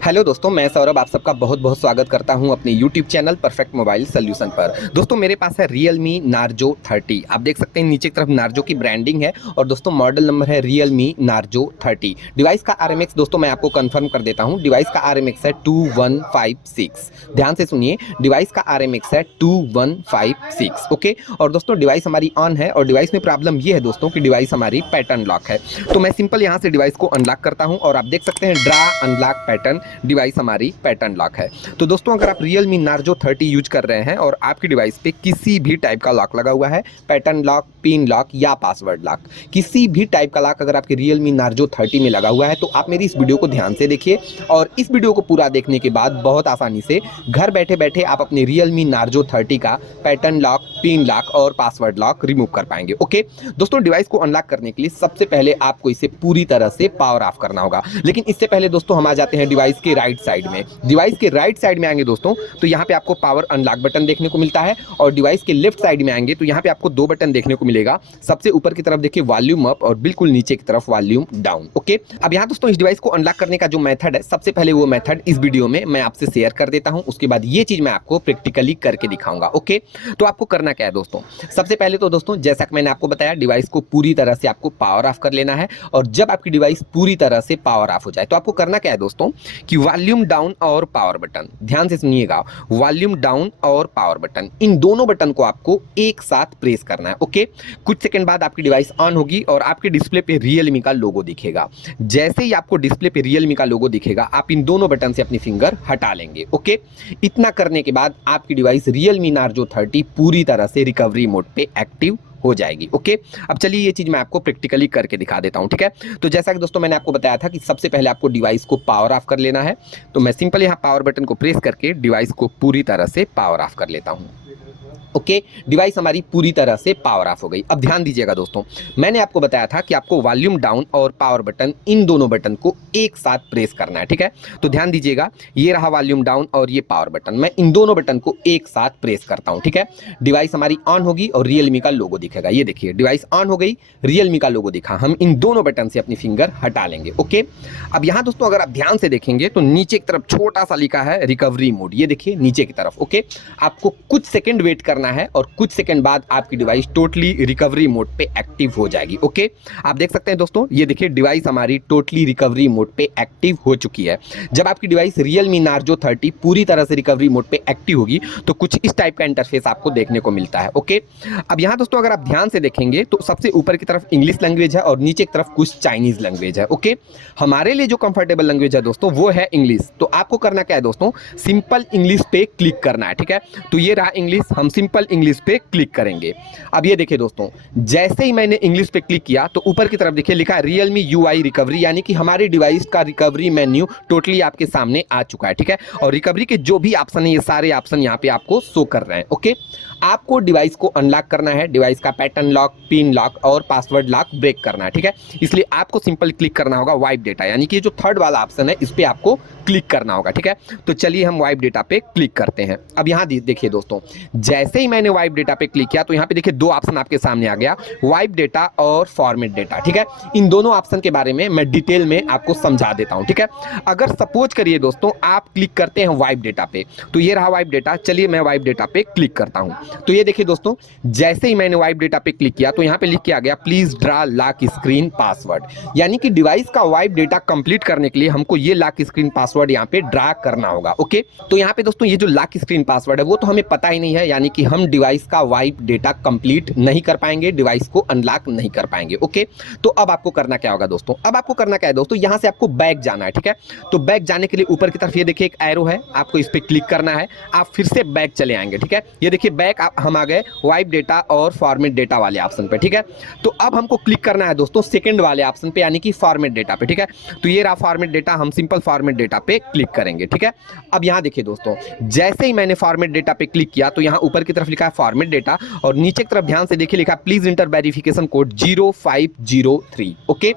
Hello दोस्तों, मैं सौरभ आप सबका बहुत बहुत स्वागत करता हूं अपने YouTube channel perfect mobile solution पर। दोस्तों मेरे पास है Realme Narzo 30। आप देख सकते हैं नीचे की तरफ Narzo की ब्रांडिंग है और दोस्तों मॉडल नंबर है Realme Narzo 30। डिवाइस का RMX दोस्तों मैं आपको कंफर्म कर देता हूं, डिवाइस का RMX है 2156। ध्यान से सुनिए, डिवाइस का RMX है 2156। ओके, और दोस्तों डिवाइस हमारी ऑन है और डिवाइस में प्रॉब्लम ये है दोस्तों कि डिवाइस हमारी पैटर्न लॉक है। तो मैं सिंपल यहाँ से डिवाइस को अनलॉक करता हूँ और आप देख सकते हैं ड्रा अनलॉक पैटर्न, डिवाइस हमारी पैटर्न लॉक है। तो दोस्तों अगर आप Realme Narzo 30 यूज कर रहे हैं और आपकी डिवाइस पे किसी भी टाइप का लॉक लगा हुआ है, पैटर्न लॉक, पिन लॉक या पासवर्ड लॉक, किसी भी टाइप का लॉक अगर आपके Realme Narzo 30 में लगा हुआ है तो आप मेरी इस वीडियो को ध्यान से देखिए और इस वीडियो को पूरा देखने के बाद बहुत आसानी से घर बैठे बैठे आप अपने Realme Narzo 30 का पैटर्न लॉक, पिन लॉक और पासवर्ड लॉक रिमूव कर पाएंगे। ओके दोस्तों, डिवाइस को अनलॉक करने के लिए सबसे पहले आपको इसे पूरी तरह से पावर ऑफ करना होगा। लेकिन इससे पहले दोस्तों हम आ जाते हैं डिवाइस के राइट साइड में। डिवाइस के राइट साइड में आएंगे दोस्तों तो यहाँ पे आपको पावर अनलॉक बटन देखने को मिलता है और डिवाइस के लेफ्ट साइड में आएंगे तो यहाँ पे आपको दो बटन देखने को मिलेगा। सबसे ऊपर की तरफ देखिए वॉल्यूम अप और बिल्कुल नीचे की तरफ वॉल्यूम डाउन। ओके, अब यहाँ दोस्तों इस डिवाइस को अनलॉक करने का जो मेथड है, सबसे पहले वो मेथड इस वीडियो में मैं आपसे शेयर कर देता हूँ, उसके बाद ये चीज मैं आपको प्रैक्टिकली करके दिखाऊंगा। ओके, तो आपको करना क्या है दोस्तों, सबसे पहले तो दोस्तों जैसा कि मैंने आपको बताया डिवाइस को पूरी तरह से आपको पावर ऑफ कर लेना है और जब आपकी डिवाइस पूरी तरह से पावर ऑफ हो जाए तो आपको करना क्या है दोस्तों कि वॉल्यूम डाउन और पावर बटन, ध्यान से सुनिएगा, वॉल्यूम डाउन और पावर बटन, इन दोनों बटन को आपको एक साथ प्रेस करना है। ओके, कुछ सेकंड बाद आपकी डिवाइस ऑन होगी और आपके डिस्प्ले पे Realme का लोगो दिखेगा। जैसे ही आपको डिस्प्ले पे Realme का लोगो दिखेगा आप इन दोनों बटन से अपनी फिंगर हटा लेंगे। ओके, इतना करने के बाद आपकी डिवाइस Realme Narzo 30 पूरी तरह से रिकवरी मोड पे एक्टिव हो जाएगी। ओके, अब चलिए ये चीज मैं आपको प्रैक्टिकली करके दिखा देता हूं। ठीक है, तो जैसा कि दोस्तों मैंने आपको बताया था कि सबसे पहले आपको डिवाइस को पावर ऑफ कर लेना है, तो मैं सिंपल यहां पावर बटन को प्रेस करके डिवाइस को पूरी तरह से पावर ऑफ कर लेता हूं। ओके, डिवाइस हमारी पूरी तरह से पावर ऑफ हो गई। अब ध्यान दीजिएगा दोस्तों, मैंने आपको बताया था कि आपको वॉल्यूम डाउन और पावर बटन, इन दोनों बटन को एक साथ प्रेस करना है। ठीक है, तो ध्यान दीजिएगा, ये रहा वॉल्यूम डाउन और ये पावर बटन, मैं इन दोनों बटन को एक साथ प्रेस करता हूं। ठीक है, डिवाइस हमारी ऑन होगी और Realme का लोगो दिखेगा। ये देखिए डिवाइस ऑन हो गई, Realme का लोगो दिखा, हम इन दोनों बटन से अपनी फिंगर हटा लेंगे। ओके, अब यहां दोस्तों अगर आप ध्यान से देखेंगे तो नीचे की तरफ छोटा सा लिखा है रिकवरी मोड, ये देखिए नीचे की तरफ। ओके, आपको कुछ सेकंड वेट करना है और कुछ सेकंड बाद आपकी डिवाइस टोटली रिकवरी मोड पे एक्टिव हो जाएगी। ओके, आप देख सकते हैं दोस्तों, ये देखिए डिवाइस हमारी टोटली रिकवरी मोड पे एक्टिव हो चुकी है। जब आपकी डिवाइस Realme Narzo 30 पूरी तरह से रिकवरी मोड पे एक्टिव होगी तो कुछ इस टाइप का इंटरफेस आपको देखने को मिलता है। ओके, अब यहां दोस्तों अगर आप ध्यान से देखेंगे तो सबसे ऊपर की तरफ इंग्लिश लैंग्वेज है और नीचे की तरफ कुछ चाइनीज लैंग्वेज है। ओके, हमारे लिए जो कंफर्टेबल लैंग्वेज है दोस्तों वो है इंग्लिश। तो आपको करना क्या है दोस्तों, सिंपल इंग्लिश पे क्लिक करना है। ठीक है, तो ये रहा इंग्लिश, हम सिंपल इंग्लिश पे क्लिक करेंगे। अब ये देखिए दोस्तों, जैसे ही मैंने इंग्लिश पे क्लिक किया तो ऊपर की तरफ देखिए लिखा है Realme UI रिकवरी, यानी कि हमारी डिवाइस का रिकवरी मेन्यू टोटली आपके सामने आ चुका है। ठीक है, और रिकवरी के जो भी ऑप्शन है ये सारे ऑप्शन यहाँ पे आपको शो कर रहे हैं। ओके, आपको डिवाइस को अनलॉक करना है, डिवाइस का पैटर्न लॉक, पिन लॉक और पासवर्ड लॉक ब्रेक करना है। ठीक है, इसलिए आपको सिंपल क्लिक करना होगा वाइप डेटा, यानी कि जो थर्ड वाला ऑप्शन है इस पे आपको क्लिक करना होगा। ठीक है, तो चलिए हम वाइप डेटा पे क्लिक करते हैं। अब यहाँ देखिए दोस्तों, जैसे ही मैंने वाइप डेटा पे क्लिक किया तो यहाँ पे देखिए दो ऑप्शन आपके सामने आ गया, वाइप डेटा और फॉर्मेट डेटा। ठीक है, इन दोनों ऑप्शन के बारे में मैं डिटेल में आपको समझा देता हूँ। ठीक है, अगर सपोज करिए दोस्तों आप क्लिक करते हैं वाइप डेटा पे, तो ये रहा वाइप डेटा, चलिए मैं वाइप डेटा पे क्लिक करता हूँ। तो ये देखिए दोस्तों, जैसे ही मैंने वाइप डेटा पे क्लिक किया तो यहाँ पे लिख के आ गया please draw lock screen password, यानी कि डिवाइस का वाइप डेटा कंप्लीट करने के लिए हमको ये लॉक स्क्रीन पासवर्ड यहाँ पे ड्रा करना होगा। ओके, तो यहाँ पे दोस्तों ये जो लॉक स्क्रीन पासवर्ड है वो तो हमें पता ही नहीं है, यानी कि हम डिवाइस का वाइप डेटा कंप्लीट नहीं कर पाएंगे, डिवाइस को अनलॉक नहीं कर पाएंगे। ओके, तो अब आपको करना क्या होगा दोस्तों, अब आपको करना क्या है दोस्तों, यहाँ से आपको बैक जाना है। ठीक है, तो बैक जाने के लिए ऊपर की तरफ ये देखिए एक एरो है, आपको इस पे क्लिक करना है, आप फिर से बैक चले आएंगे। ठीक है, ये देखिए बैक हम आ गए वाइप डेटा और फॉर्मेट डेटा वाले ऑप्शन पे। ठीक है, तो अब हमको क्लिक करना है दोस्तों सेकंड वाले ऑप्शन पे, यानी कि फॉर्मेट डेटा पे। ठीक है, तो ये रहा फॉर्मेट डेटा, हम सिंपल फॉर्मेट डेटा पे क्लिक करेंगे। ठीक है, अब यहाँ देखिए दोस्तों, जैसे ही मैंने फॉर्मेट डेटा पे क्लिक किया तो यहाँ ऊपर की तरफ लिखा है फॉर्मेट डेटा और नीचे की तरफ ध्यान से देखिए लिखा है please inter verification code 0503। Okay,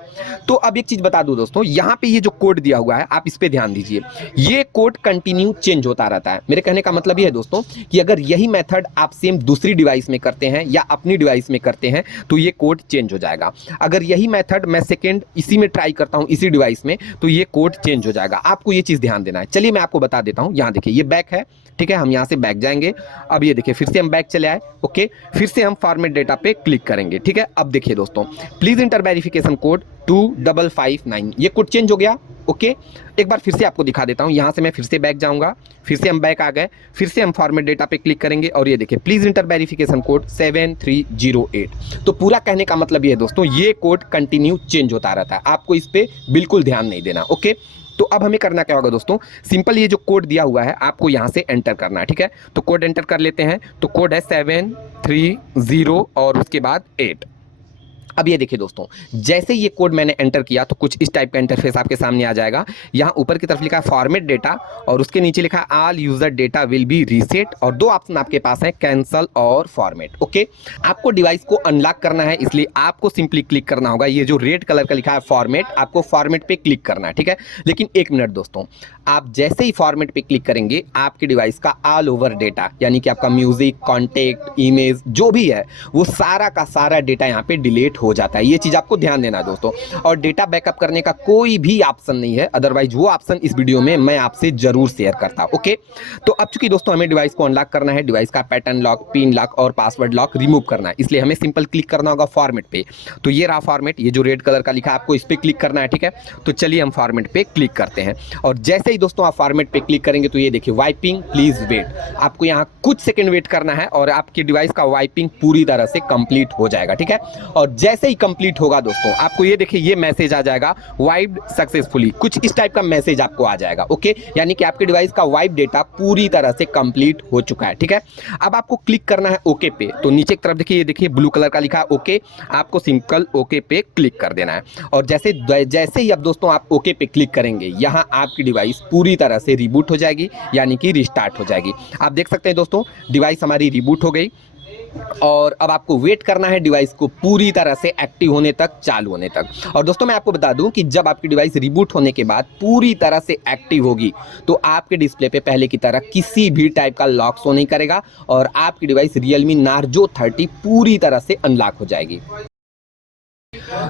तो अब एक चीज बता दूं दोस्तों, यहाँ पे ये जो कोड दिया हुआ है आप इस पे ध्यान दीजिए, ये कोड कंटिन्यू चेंज होता रहता है। मेरे कहने का मतलब ये है दोस्तों कि अगर यही मेथड आप सेम दूसरी डिवाइस में करते हैं या अपनी डिवाइस में करते हैं तो ये कोड चेंज हो जाएगा। अगर यही मेथड मैं सेकेंड इसी में ट्राई करता हूँ इसी डिवाइस में तो ये कोड चेंज हो जाएगा। आपको ये चीज़ ध्यान देना है। चलिए मैं आपको बता देता हूँ। यहाँ देखिए ये बैक है, ठीक है, हम यहाँ से बैक जाएंगे। अब ये देखिए फिर से हम बैक चले आए, ओके, फिर से हम फॉर्मेट डेटा पे क्लिक करेंगे, ठीक है। अब देखिए दोस्तों, प्लीज इंटर वेरिफिकेशन कोड 2559, ये कोड चेंज हो गया, ओके। एक बार फिर से आपको दिखा देता हूं। यहां से मैं फिर से बैक जाऊंगा, फिर से हम बैक आ गए, फिर से हम फॉर्मेट डेटा पे क्लिक करेंगे और ये देखिए प्लीज इंटर वेरिफिकेशन कोड 7308। तो पूरा कहने का मतलब ये है दोस्तों, ये कोड कंटिन्यू चेंज होता रहता है, आपको इस पे बिल्कुल ध्यान नहीं देना, ओके। तो अब हमें करना क्या होगा दोस्तों, सिंपल ये जो कोड दिया हुआ है आपको यहां से एंटर करना है, ठीक है। तो कोड एंटर कर लेते हैं। तो कोड है 730 और उसके बाद 8। अब ये देखिए दोस्तों, जैसे ये कोड मैंने एंटर किया तो कुछ इस टाइप का इंटरफेस आपके सामने आ जाएगा। यहाँ ऊपर की तरफ लिखा है फॉर्मेट डेटा और उसके नीचे लिखा है all user data will be reset और दो ऑप्शन आपके पास है, कैंसल और फॉर्मेट, ओके। आपको डिवाइस को अनलॉक करना है, इसलिए आपको सिंपली क्लिक करना होगा। ये जो रेड कलर का लिखा है फॉर्मेट, आपको फॉर्मेट पे क्लिक करना है, ठीक है। लेकिन एक मिनट दोस्तों, आप जैसे ही फॉर्मेट पे क्लिक करेंगे आपके डिवाइस का ऑल ओवर डेटा यानी कि आपका म्यूजिक, कॉन्टेक्ट, इमेज जो भी है वो सारा का सारा डेटा यहाँ पे डिलीट हो जाता है। ये चीज आपको ध्यान देना है दोस्तों। और डेटा बैकअप करने का कोई भी ऑप्शन नहीं है, अदरवाइज वो ऑप्शन इस वीडियो में मैं आपसे जरूर शेयर करता, ओके। तो अब चूंकि दोस्तों हमें डिवाइस को अनलॉक करना है, डिवाइस का पैटर्न लॉक, पिन लॉक और पासवर्ड लॉक रिमूव करना है, इसलिए हमें सिंपल क्लिक करना होगा फॉर्मेट पे। तो ये रहा फॉर्मेट, ये जो रेड कलर का लिखा है आपको इस पे क्लिक करना है, ठीक है। तो चलिए हम फॉर्मेट पे क्लिक करते हैं और जैसे ही दोस्तों आप फॉर्मेट पे क्लिक करेंगे तो ये देखिए वाइपिंग प्लीज वेट, आपको यहाँ कुछ सेकंड वेट करना है और आपकी डिवाइस का वाइपिंग पूरी तरह से कंप्लीट हो जाएगा, ठीक है। और जैसे ही कंप्लीट होगा दोस्तों आपको ये देखिए ये मैसेज आ जाएगा, वाइप्ड सक्सेसफुली, कुछ इस टाइप का मैसेज आपको आ जाएगा, ओके। यानी कि आपके डिवाइस का वाइप डेटा पूरी तरह से कंप्लीट हो चुका है, ठीक है। अब आपको क्लिक करना है ओके पे। तो नीचे की तरफ देखिए, ये देखिए ब्लू कलर का लिखा है ओके, आपको सिंपल ओके पे क्लिक कर देना है। और जैसे जैसे ही अब दोस्तों आप ओके पे क्लिक करेंगे यहाँ आपकी डिवाइस पूरी तरह से रिबूट हो जाएगी यानी कि रिस्टार्ट हो जाएगी। आप देख सकते हैं दोस्तों डिवाइस हमारी रिबूट हो गई और अब आपको वेट करना है डिवाइस को पूरी तरह से एक्टिव होने तक, चालू होने तक। और दोस्तों मैं आपको बता दूं कि जब आपकी डिवाइस रिबूट होने के बाद पूरी तरह से एक्टिव होगी तो आपके डिस्प्ले पे पहले की तरह किसी भी टाइप का लॉक शो नहीं करेगा और आपकी डिवाइस Realme Narzo 30 पूरी तरह से अनलॉक हो जाएगी।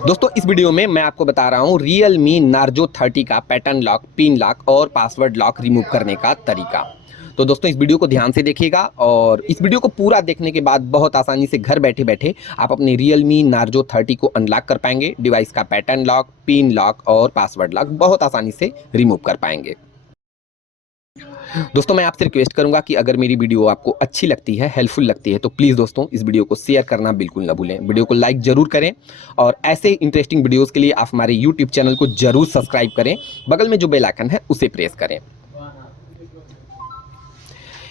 दोस्तों इस वीडियो में मैं आपको बता रहा हूं Realme Narzo 30 का पैटर्न लॉक, पिन लॉक और पासवर्ड लॉक रिमूव करने का तरीका। तो दोस्तों इस वीडियो को ध्यान से देखिएगा और इस वीडियो को पूरा देखने के बाद बहुत आसानी से घर बैठे बैठे आप अपने Realme Narzo 30 को अनलॉक कर पाएंगे। डिवाइस का पैटर्न लॉक, पिन लॉक और पासवर्ड लॉक बहुत आसानी से रिमूव कर पाएंगे। दोस्तों मैं आपसे रिक्वेस्ट करूंगा कि अगर मेरी वीडियो आपको अच्छी लगती है, हेल्पफुल लगती है तो प्लीज़ दोस्तों इस वीडियो को शेयर करना बिल्कुल ना भूलें, वीडियो को लाइक जरूर करें और ऐसे इंटरेस्टिंग वीडियोस के लिए आप हमारे यूट्यूब चैनल को जरूर सब्सक्राइब करें, बगल में जो बेल आइकन है उसे प्रेस करें।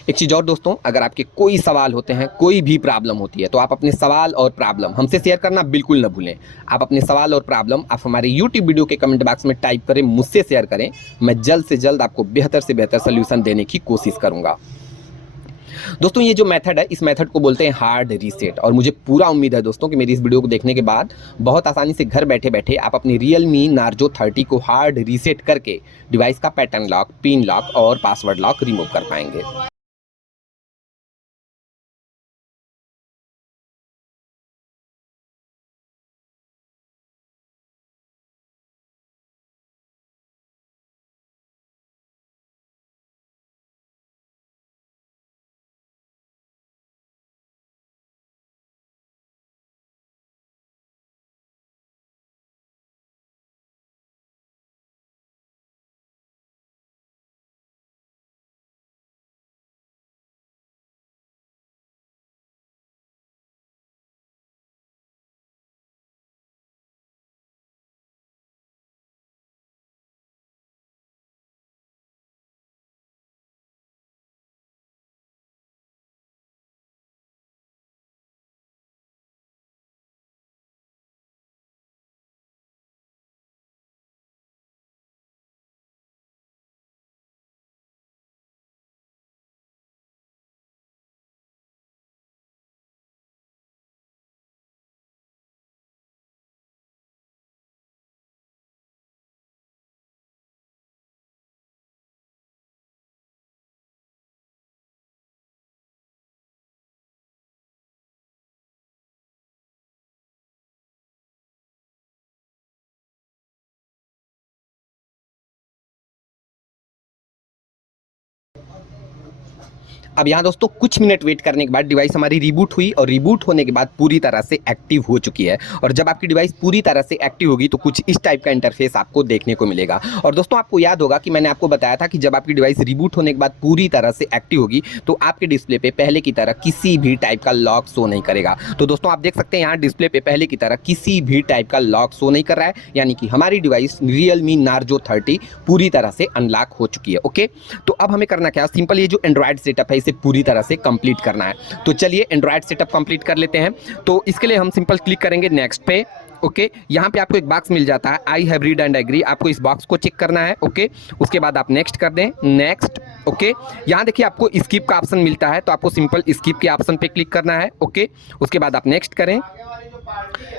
एक चीज़ और दोस्तों, अगर आपके कोई सवाल होते हैं, कोई भी प्रॉब्लम होती है तो आप अपने सवाल और प्रॉब्लम हमसे शेयर करना बिल्कुल ना भूलें। आप अपने सवाल और प्रॉब्लम आप हमारे यूट्यूब वीडियो के कमेंट बॉक्स में टाइप करें, मुझसे शेयर करें, मैं जल्द से जल्द आपको बेहतर से बेहतर सोल्यूशन देने की कोशिश करूंगा। दोस्तों ये जो मेथड है इस मेथड को बोलते हैं हार्ड रीसेट और मुझे पूरा उम्मीद है दोस्तों कि मेरी इस वीडियो को देखने के बाद बहुत आसानी से घर बैठे बैठे आप अपनी Realme Narzo 30 को हार्ड रीसेट करके डिवाइस का पैटर्न लॉक, पिन लॉक और पासवर्ड लॉक रिमूव कर पाएंगे। अब यहाँ दोस्तों कुछ मिनट वेट करने के बाद डिवाइस हमारी रिबूट हुई और रिबूट होने के बाद पूरी तरह से एक्टिव हो चुकी है। और जब आपकी डिवाइस पूरी तरह से एक्टिव होगी तो कुछ इस टाइप का इंटरफेस आपको देखने को मिलेगा। और दोस्तों आपको याद होगा कि मैंने आपको बताया था कि जब आपकी डिवाइस रिबूट होने के बाद पूरी तरह से एक्टिव होगी तो आपके डिस्प्ले पे पहले की तरह किसी भी टाइप का लॉक शो नहीं करेगा। तो दोस्तों आप देख सकते हैं यहाँ डिस्प्ले पे पहले की तरह किसी भी टाइप का लॉक शो नहीं कर रहा है, यानी कि हमारी डिवाइस Realme Narzo 30 पूरी तरह से अनलॉक हो चुकी है। ओके, तो अब हमें करना क्या है, सिंपल ये जो एंड्रॉयड सेटअप है इसे पूरी तरह से कंप्लीट करना है। तो चलिए एंड्रॉयड सेटअप कंप्लीट कर लेते हैं। तो इसके लिए हम सिंपल क्लिक करेंगे नेक्स्ट पे। ओके, यहाँ पे आपको एक बॉक्स मिल जाता है I have read and agree, आपको इस बॉक्स को चेक करना है। ओके, उसके बाद आप नेक्स्ट कर दें, नेक्स्ट। ओके, यहाँ देखिए आपको स्किप का ऑप्शन मिलता है, तो आपको सिंपल स्किप के ऑप्शन पे क्लिक करना है। ओके, उसके बाद आप नेक्स्ट करें,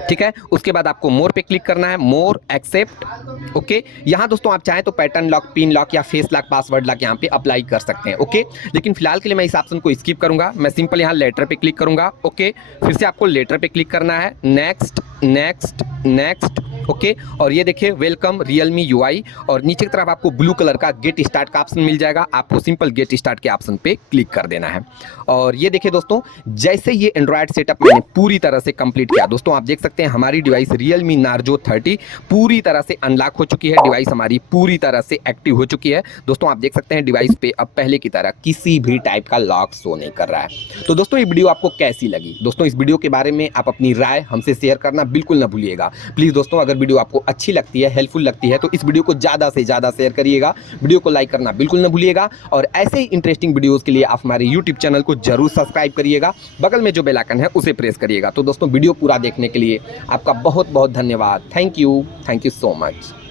ठीक है। उसके बाद आपको मोर पे क्लिक करना है, मोर, एक्सेप्ट। ओके, यहाँ दोस्तों आप चाहें तो पैटर्न लॉक, पिन लॉक या फेस लॉक, पासवर्ड लॉक यहाँ पे अप्लाई कर सकते हैं। ओके, लेकिन फिलहाल के लिए मैं इस ऑप्शन को स्किप करूंगा। मैं सिंपल यहाँ लेटर पे क्लिक करूंगा। ओके, फिर से आपको लेटर पे क्लिक करना है, नेक्स्ट नेक्स्ट नेक्स्ट। ओके, और ये देखिए वेलकम Realme UI, और नीचे की तरफ आपको ब्लू कलर का गेट स्टार्ट का ऑप्शन मिल जाएगा, आपको सिंपल गेट स्टार्ट के ऑप्शन पे क्लिक कर देना है। और ये देखिए दोस्तों, जैसे ये एंड्रॉयड सेटअप मैंने पूरी तरह से कंप्लीट किया, दोस्तों आप देख सकते हैं हमारी डिवाइस Realme Narzo 30 पूरी तरह से अनलॉक हो चुकी है, डिवाइस हमारी पूरी तरह से एक्टिव हो चुकी है। दोस्तों आप देख सकते हैं डिवाइस पे अब पहले की तरह किसी भी टाइप का लॉक शो नहीं कर रहा है। तो दोस्तों ये वीडियो आपको कैसी लगी? दोस्तों इस वीडियो के बारे में आप अपनी राय हमसे शेयर करना बिल्कुल ना भूलिएगा। प्लीज़ दोस्तों अगर वीडियो आपको अच्छी लगती है, हेल्पफुल लगती है, तो इस वीडियो को ज़्यादा से ज़्यादा शेयर करिएगा, वीडियो को लाइक करना बिल्कुल ना भूलिएगा। और ऐसे ही इंटरेस्टिंग वीडियोस के लिए आप हमारे यूट्यूब चैनल को जरूर सब्सक्राइब करिएगा, बगल में जो बेल आइकन है उसे प्रेस करिएगा। तो दोस्तों वीडियो पूरा देखने के लिए आपका बहुत बहुत धन्यवाद। Thank you so much.